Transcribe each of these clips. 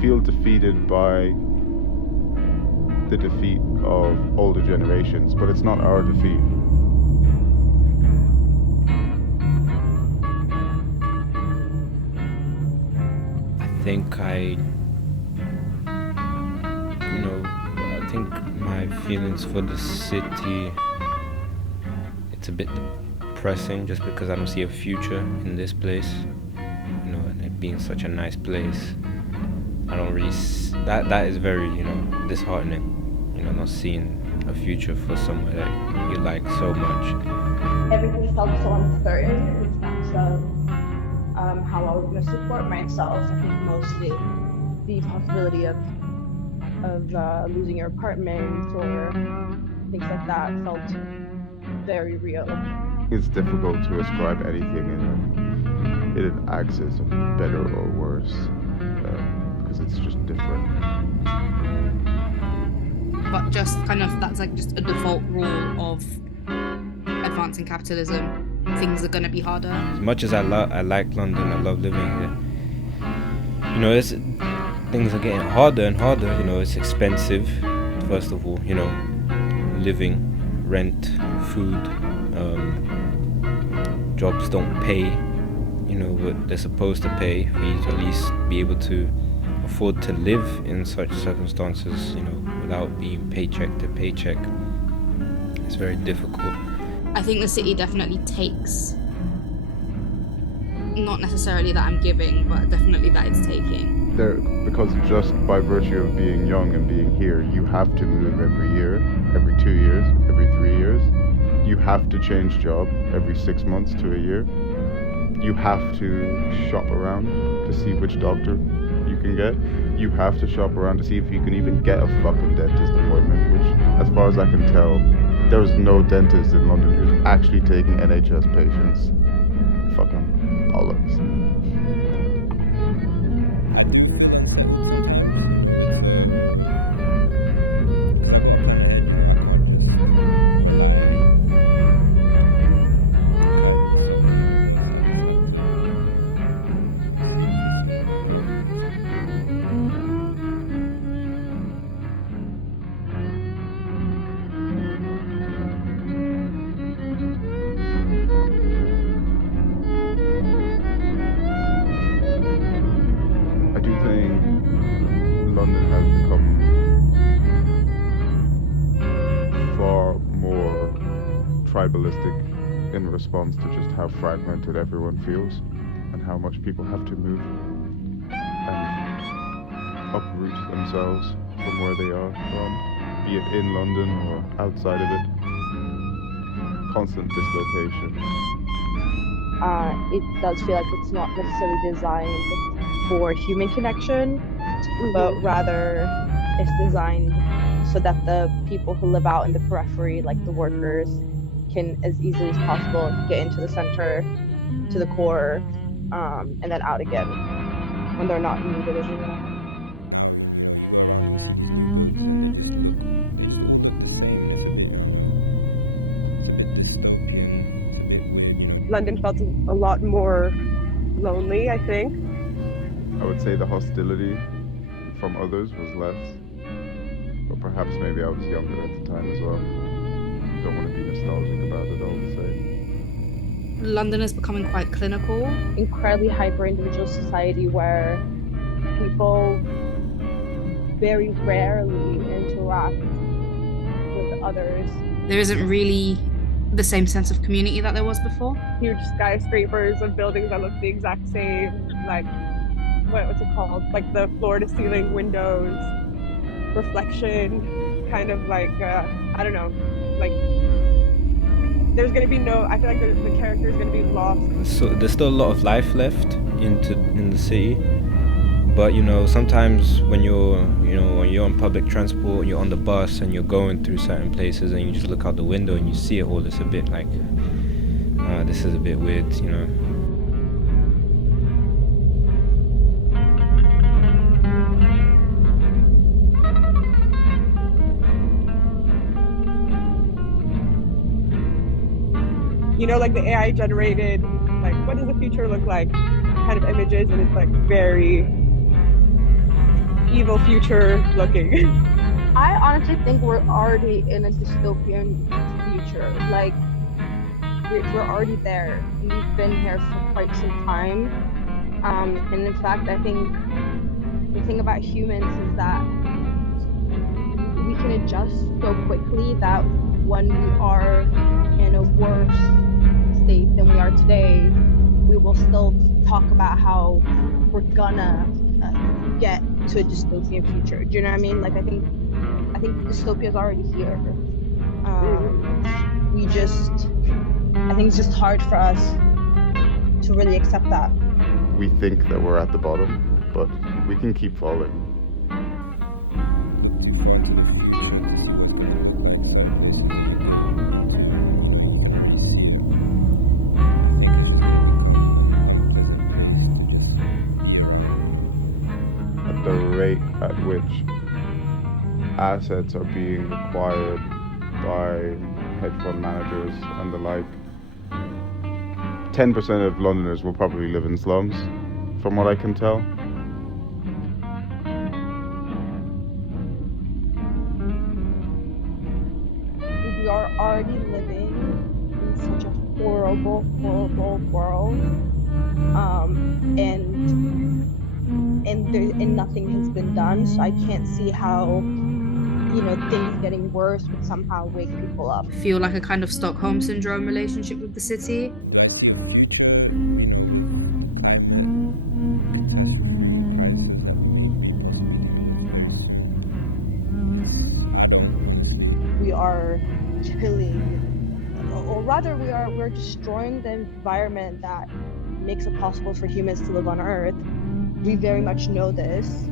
feel defeated by the defeat of older generations, but it's not our defeat. I think my feelings for the city, it's a bit depressing just because I don't see a future in this place, and it being such a nice place. I don't really, that is very, disheartening, not seeing a future for somewhere that you like so much. Everything felt so uncertain in terms of how I was going to support myself. I think mostly the possibility of losing your apartment or things like that felt very real. It's difficult to ascribe anything in an axis of better or worse, because it's just different. But just kind of, that's like just a default rule of advancing capitalism. Things are going to be harder. As much as I like London, I love living here. Things are getting harder and harder. It's expensive, first of all. Living, rent, food, jobs don't pay, what they're supposed to pay for you to at least be able to afford to live in such circumstances, without being paycheck to paycheck. It's very difficult. I think the city definitely takes, not necessarily that I'm giving, but definitely that it's taking. Because just by virtue of being young and being here, you have to move every year, every 2 years, every 3 years. You have to change job every 6 months to a year. You have to shop around to see which doctor you can get. You have to shop around to see if you can even get a fucking dentist appointment, which, as far as I can tell, there is no dentist in London who's actually taking NHS patients. Fucking bollocks. London has become far more tribalistic in response to just how fragmented everyone feels and how much people have to move and uproot themselves from where they are from, be it in London or outside of it. Constant dislocation. It does feel like it's not necessarily designed for human connection, but rather it's designed so that the people who live out in the periphery, like the workers, can as easily as possible get into the center, to the core, and then out again when they're not needed anymore. London felt a lot more lonely, I think. I would say the hostility from others was less, but perhaps maybe I was younger at the time as well. Don't want to be nostalgic about it all the same. London is becoming quite clinical. Incredibly hyper-individual society where people very rarely interact with others. There isn't really the same sense of community that there was before. Huge skyscrapers of buildings that look the exact same, like, what's it called? Like the floor to ceiling windows, reflection, kind of like, I don't know, like, there's going to be no, I feel like the character is going to be lost. So there's still a lot of life left in the city, but sometimes when you're on public transport, you're on the bus and you're going through certain places and you just look out the window and you see it all, it's a bit like, this is a bit weird, Like the AI generated, like, what does the future look like kind of images, and it's like very evil future looking. I honestly think we're already in a dystopian future. Like we're already there, and we've been here for quite some time. And in fact, I think the thing about humans is that we can adjust so quickly that when we are in a worse state than we are today, we will still talk about how we're gonna get to a dystopian future. Do you know what I mean? Like I think dystopia is already here. I think it's just hard for us to really accept that. We think that we're at the bottom, but we can keep falling. At the rate at which assets are being acquired by hedge fund managers and the like, 10% of Londoners will probably live in slums, from what I can tell. We are already living in such a horrible, horrible world, and nothing has been done. So I can't see how things getting worse would somehow wake people up. Feel like a kind of Stockholm syndrome relationship with the city. We are killing, or rather we're destroying the environment that makes it possible for humans to live on Earth. We very much know this,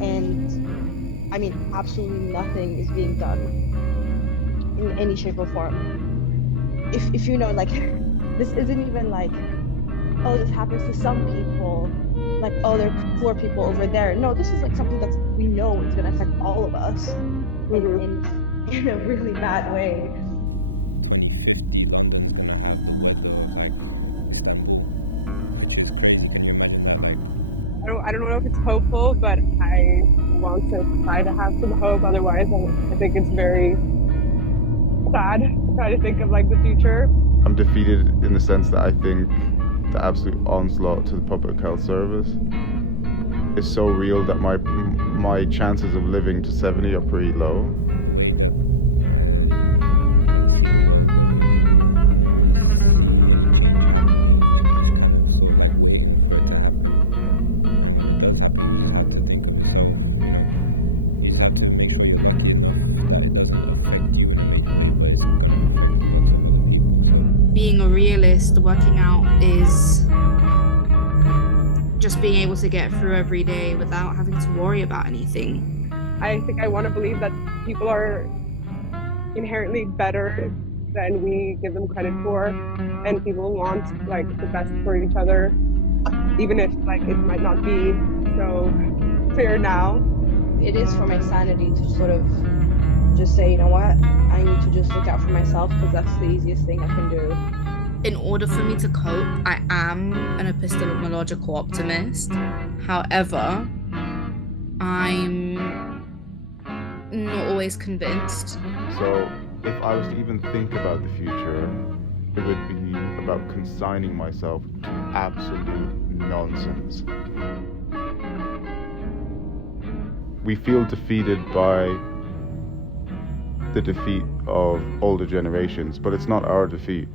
and I mean, absolutely nothing is being done in any shape or form. If like, this isn't even like, oh, this happens to some people, like, oh, there are poor people over there. No, this is like something that we know is going to affect all of us in a really bad way. I don't know if it's hopeful, but I want to try to have some hope. Otherwise, I think it's very sad to try to think of like the future. I'm defeated in the sense that I think the absolute onslaught to the public health service is so real that my chances of living to 70 are pretty low. Being a realist, working out is just being able to get through every day without having to worry about anything. I think I want to believe that people are inherently better than we give them credit for, and people want like the best for each other, even if like it might not be so clear now. It is for my sanity to sort of just say, you know what, I need to just look out for myself, because that's the easiest thing I can do. In order for me to cope, I am an epistemological optimist. However, I'm not always convinced. So if I was to even think about the future, it would be about consigning myself to absolute nonsense. We feel defeated by the defeat of older generations, but it's not our defeat.